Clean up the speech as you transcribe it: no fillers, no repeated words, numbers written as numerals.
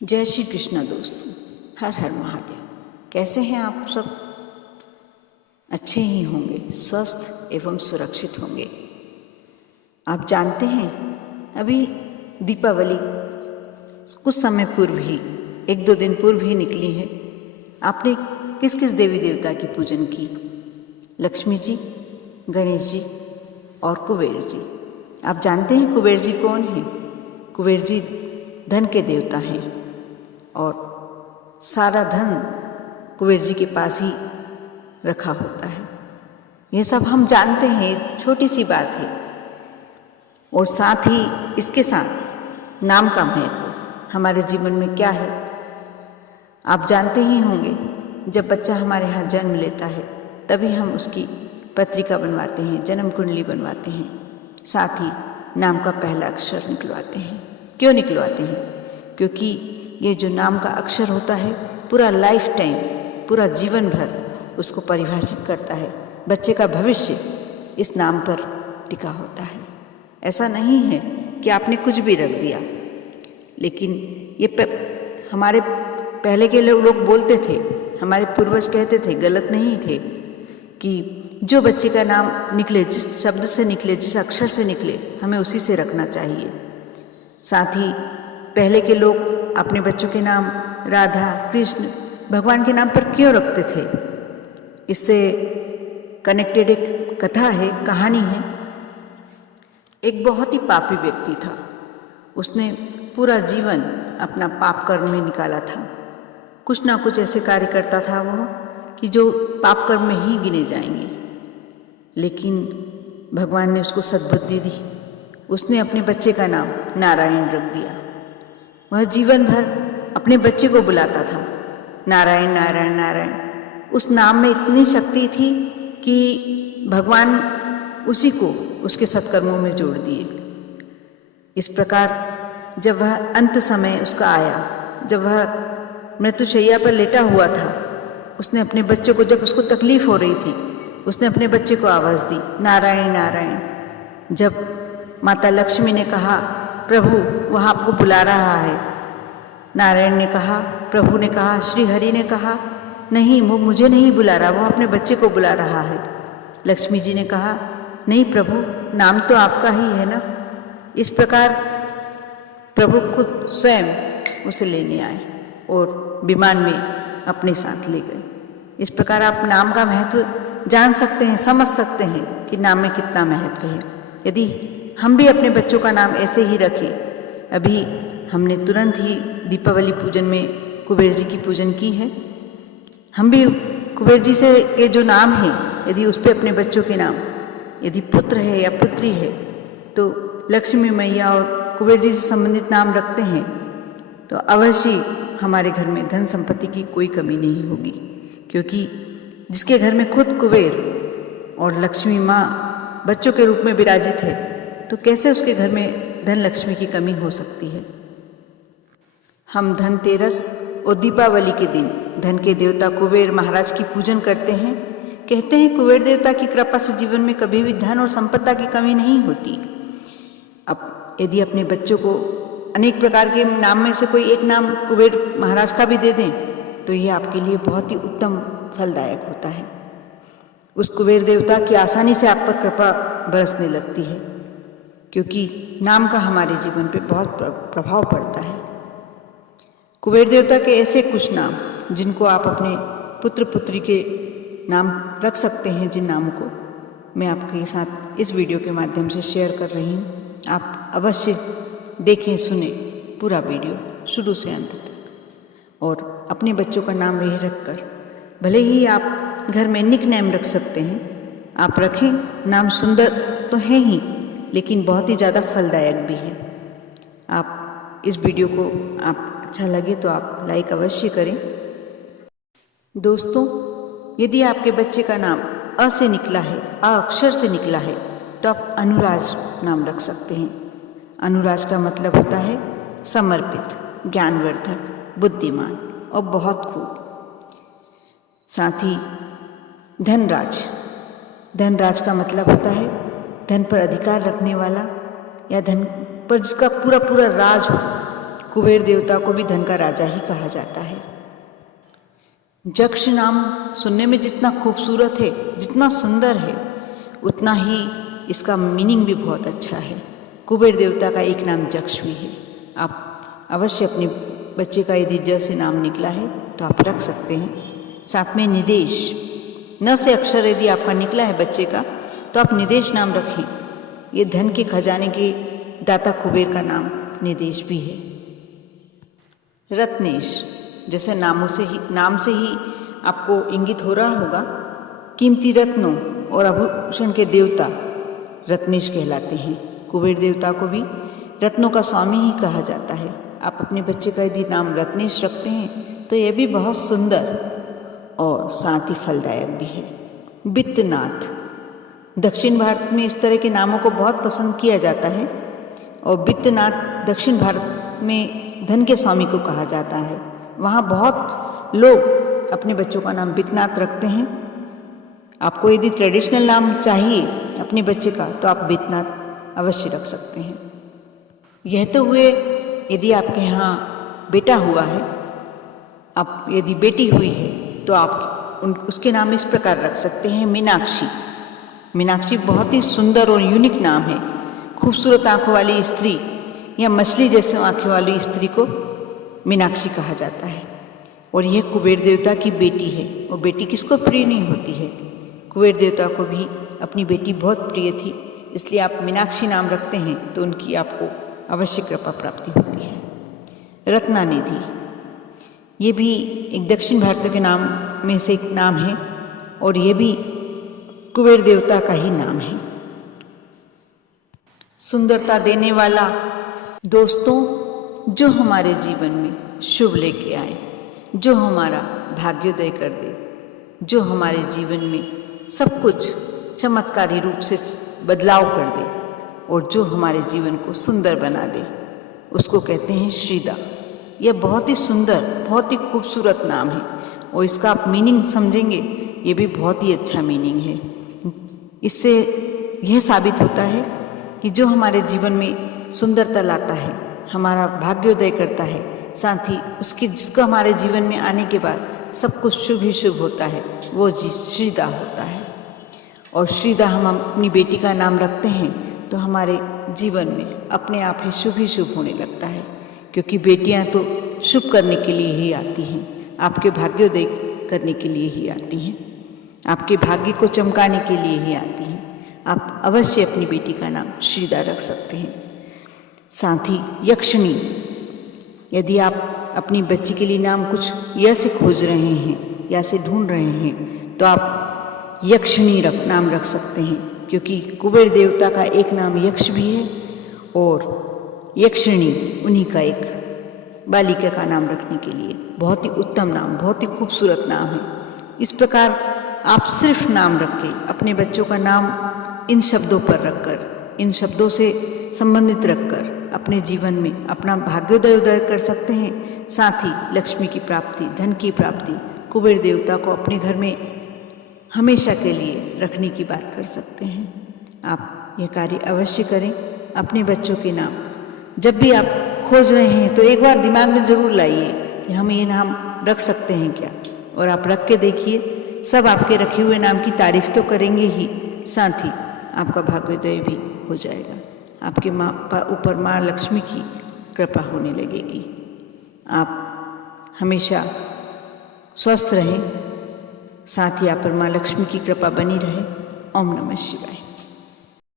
जय श्री कृष्ण दोस्तों, हर हर महादेव। कैसे हैं आप सब? अच्छे ही होंगे, स्वस्थ एवं सुरक्षित होंगे। आप जानते हैं, अभी दीपावली कुछ समय पूर्व ही, 1-2 दिन पूर्व ही निकली है। आपने किस किस देवी देवता की पूजन की? लक्ष्मी जी, गणेश जी और कुबेर जी। आप जानते हैं कुबेर जी कौन हैं? कुबेर जी धन के देवता हैं और सारा धन कुबेर जी के पास ही रखा होता है। यह सब हम जानते हैं, छोटी सी बात है। और साथ ही इसके साथ नाम का महत्व हमारे जीवन में क्या है, आप जानते ही होंगे। जब बच्चा हमारे यहाँ जन्म लेता है तभी हम उसकी पत्रिका बनवाते हैं, जन्म कुंडली बनवाते हैं, साथ ही नाम का पहला अक्षर निकलवाते हैं। क्यों निकलवाते हैं? क्योंकि ये जो नाम का अक्षर होता है पूरा लाइफ टाइम, पूरा जीवन भर उसको परिभाषित करता है। बच्चे का भविष्य इस नाम पर टिका होता है। ऐसा नहीं है कि आपने कुछ भी रख दिया। लेकिन ये हमारे पहले के लोग बोलते थे, हमारे पूर्वज कहते थे, गलत नहीं थे, कि जो बच्चे का नाम निकले, जिस शब्द से निकले, जिस अक्षर से निकले, हमें उसी से रखना चाहिए। साथ ही पहले के लोग अपने बच्चों के नाम राधा, कृष्ण, भगवान के नाम पर क्यों रखते थे? इससे कनेक्टेड एक कथा है, कहानी है। एक बहुत ही पापी व्यक्ति था। उसने पूरा जीवन अपना पाप कर्म में निकाला था। कुछ ना कुछ ऐसे कार्य करता था वो कि जो पाप कर्म में ही गिने जाएंगे। लेकिन भगवान ने उसको सद्बुद्धि दी। उसने अपने बच्चे का नाम नारायण रख दिया। वह जीवन भर अपने बच्चे को बुलाता था, नारायण नारायण नारायण। उस नाम में इतनी शक्ति थी कि भगवान उसी को उसके सत्कर्मों में जोड़ दिए। इस प्रकार जब वह अंत समय उसका आया, जब वह मृत्युशैया पर लेटा हुआ था, उसने अपने बच्चे को, जब उसको तकलीफ हो रही थी, उसने अपने बच्चे को आवाज़ दी, नारायण नारायण। जब माता लक्ष्मी ने कहा, प्रभु वह आपको बुला रहा है, नारायण ने कहा, प्रभु ने कहा, श्री हरि ने कहा, नहीं वो मुझे नहीं बुला रहा, वो अपने बच्चे को बुला रहा है। लक्ष्मी जी ने कहा, नहीं प्रभु, नाम तो आपका ही है ना। इस प्रकार प्रभु खुद स्वयं उसे लेने आए और विमान में अपने साथ ले गए। इस प्रकार आप नाम का महत्व जान सकते हैं, समझ सकते हैं कि नाम में कितना महत्व है। यदि हम भी अपने बच्चों का नाम ऐसे ही रखें, अभी हमने तुरंत ही दीपावली पूजन में कुबेर जी की पूजन की है। हम भी कुबेर जी से के जो नाम है, यदि उस पर अपने बच्चों के नाम, यदि पुत्र है या पुत्री है, तो लक्ष्मी मैया और कुबेर जी से संबंधित नाम रखते हैं तो अवश्य हमारे घर में धन संपत्ति की कोई कमी नहीं होगी। क्योंकि जिसके घर में खुद कुबेर और लक्ष्मी माँ बच्चों के रूप में विराजित है, तो कैसे उसके घर में धन लक्ष्मी की कमी हो सकती है? हम धनतेरस और दीपावली के दिन धन के देवता कुबेर महाराज की पूजन करते हैं। कहते हैं कुबेर देवता की कृपा से जीवन में कभी भी धन और संपदा की कमी नहीं होती। अब यदि अपने बच्चों को अनेक प्रकार के नाम में से कोई एक नाम कुबेर महाराज का भी दे दें तो ये आपके लिए बहुत ही उत्तम फलदायक होता है। उस कुबेर देवता की आसानी से आप पर कृपा बरसने लगती है, क्योंकि नाम का हमारे जीवन पे बहुत प्रभाव पड़ता है। कुबेर देवता के ऐसे कुछ नाम जिनको आप अपने पुत्र पुत्री के नाम रख सकते हैं, जिन नामों को मैं आपके साथ इस वीडियो के माध्यम से शेयर कर रही हूँ। आप अवश्य देखें, सुने पूरा वीडियो शुरू से अंत तक और अपने बच्चों का नाम यही रखकर, भले ही आप घर में निक नेम रख सकते हैं, आप रखें। नाम सुंदर तो है ही, लेकिन बहुत ही ज़्यादा फलदायक भी है। आप इस वीडियो को आप अच्छा लगे तो आप लाइक अवश्य करें। दोस्तों, यदि आपके बच्चे का नाम अ से निकला है, अ अक्षर से निकला है, तो आप अनुराज नाम रख सकते हैं। अनुराज का मतलब होता है समर्पित, ज्ञानवर्धक, बुद्धिमान और बहुत खूब। साथ ही धनराज, धनराज का मतलब होता है धन पर अधिकार रखने वाला, या धन पर जिसका पूरा पूरा राज हो, कुबेर देवता को भी धन का राजा ही कहा जाता है। यक्ष नाम सुनने में जितना खूबसूरत है, जितना सुंदर है, उतना ही इसका मीनिंग भी बहुत अच्छा है। कुबेर देवता का एक नाम यक्ष भी है। आप अवश्य अपने बच्चे का यदि ज से नाम निकला है तो आप रख सकते हैं। साथ में निदेश, न से अक्षर यदि आपका निकला है बच्चे का तो आप निदेश नाम रखें। ये धन के खजाने के दाता कुबेर का नाम निदेश भी है। रत्नेश, जैसे नाम से ही आपको इंगित हो रहा होगा, कीमती रत्नों और आभूषण के देवता रत्नेश कहलाते हैं। कुबेर देवता को भी रत्नों का स्वामी ही कहा जाता है। आप अपने बच्चे का यदि नाम रत्नेश रखते हैं तो यह भी बहुत सुंदर और साथ ही फलदायक भी है। वित्तनाथ, दक्षिण भारत में इस तरह के नामों को बहुत पसंद किया जाता है और वित्तनाथ दक्षिण भारत में धन के स्वामी को कहा जाता है। वहाँ बहुत लोग अपने बच्चों का नाम वित्तनाथ रखते हैं। आपको यदि ट्रेडिशनल नाम चाहिए अपने बच्चे का तो आप वित्तनाथ अवश्य रख सकते हैं। यह तो हुए यदि आपके यहाँ बेटा हुआ है। आप यदि बेटी हुई है तो आप उसके नाम इस प्रकार रख सकते हैं, मीनाक्षी। मीनाक्षी बहुत ही सुंदर और यूनिक नाम है। खूबसूरत आंखों वाली स्त्री या मछली जैसे आंखों वाली स्त्री को मीनाक्षी कहा जाता है। और यह कुबेर देवता की बेटी है। और बेटी किसको प्रिय नहीं होती है। कुबेर देवता को भी अपनी बेटी बहुत प्रिय थी, इसलिए आप मीनाक्षी नाम रखते हैं तो उनकी आपको अवश्य कृपा प्राप्ति होती है। रत्नानिधि, ये भी एक दक्षिण भारत के नाम में से एक नाम है और ये भी कुबेर देवता का ही नाम है। सुंदरता देने वाला, दोस्तों जो हमारे जीवन में शुभ लेके आए, जो हमारा भाग्योदय कर दे, जो हमारे जीवन में सब कुछ चमत्कारी रूप से बदलाव कर दे और जो हमारे जीवन को सुंदर बना दे, उसको कहते हैं श्रीदा। यह बहुत ही सुंदर, बहुत ही खूबसूरत नाम है और इसका आप मीनिंग समझेंगे, ये भी बहुत ही अच्छा मीनिंग है। इससे यह साबित होता है कि जो हमारे जीवन में सुंदरता लाता है, हमारा भाग्योदय करता है, साथ ही जिसका हमारे जीवन में आने के बाद सब कुछ शुभ ही शुभ होता है, वो जी श्रीदा होता है। और श्रीदा हम अपनी बेटी का नाम रखते हैं तो हमारे जीवन में अपने आप ही शुभ होने लगता है, क्योंकि बेटियां तो शुभ करने के लिए ही आती हैं, आपके भाग्योदय करने के लिए ही आती हैं, आपके भाग्य को चमकाने के लिए ही आती हैं। आप अवश्य अपनी बेटी का नाम श्रीदा रख सकते हैं। साथ ही यक्षिणी, यदि आप अपनी बच्ची के लिए नाम कुछ या से खोज रहे हैं या से ढूंढ रहे हैं तो आप यक्षिणी नाम रख सकते हैं, क्योंकि कुबेर देवता का एक नाम यक्ष भी है और यक्षिणी उन्हीं का एक बालिका का नाम रखने के लिए बहुत ही उत्तम नाम, बहुत ही खूबसूरत नाम है। इस प्रकार आप सिर्फ नाम रख के अपने बच्चों का नाम इन शब्दों पर रखकर, इन शब्दों से संबंधित रखकर अपने जीवन में अपना भाग्योदय कर सकते हैं। साथ ही लक्ष्मी की प्राप्ति, धन की प्राप्ति, कुबेर देवता को अपने घर में हमेशा के लिए रखने की बात कर सकते हैं। आप यह कार्य अवश्य करें। अपने बच्चों के नाम जब भी आप खोज रहे हैं तो एक बार दिमाग में ज़रूर लाइए कि हम ये नाम रख सकते हैं क्या, और आप रख के देखिए, सब आपके रखे हुए नाम की तारीफ तो करेंगे ही, साथ ही आपका भाग्योदय भी हो जाएगा। आपके ऊपर माँ लक्ष्मी की कृपा होने लगेगी। आप हमेशा स्वस्थ रहें, साथ ही आप पर माँ लक्ष्मी की कृपा बनी रहे। ओम नमः शिवाय।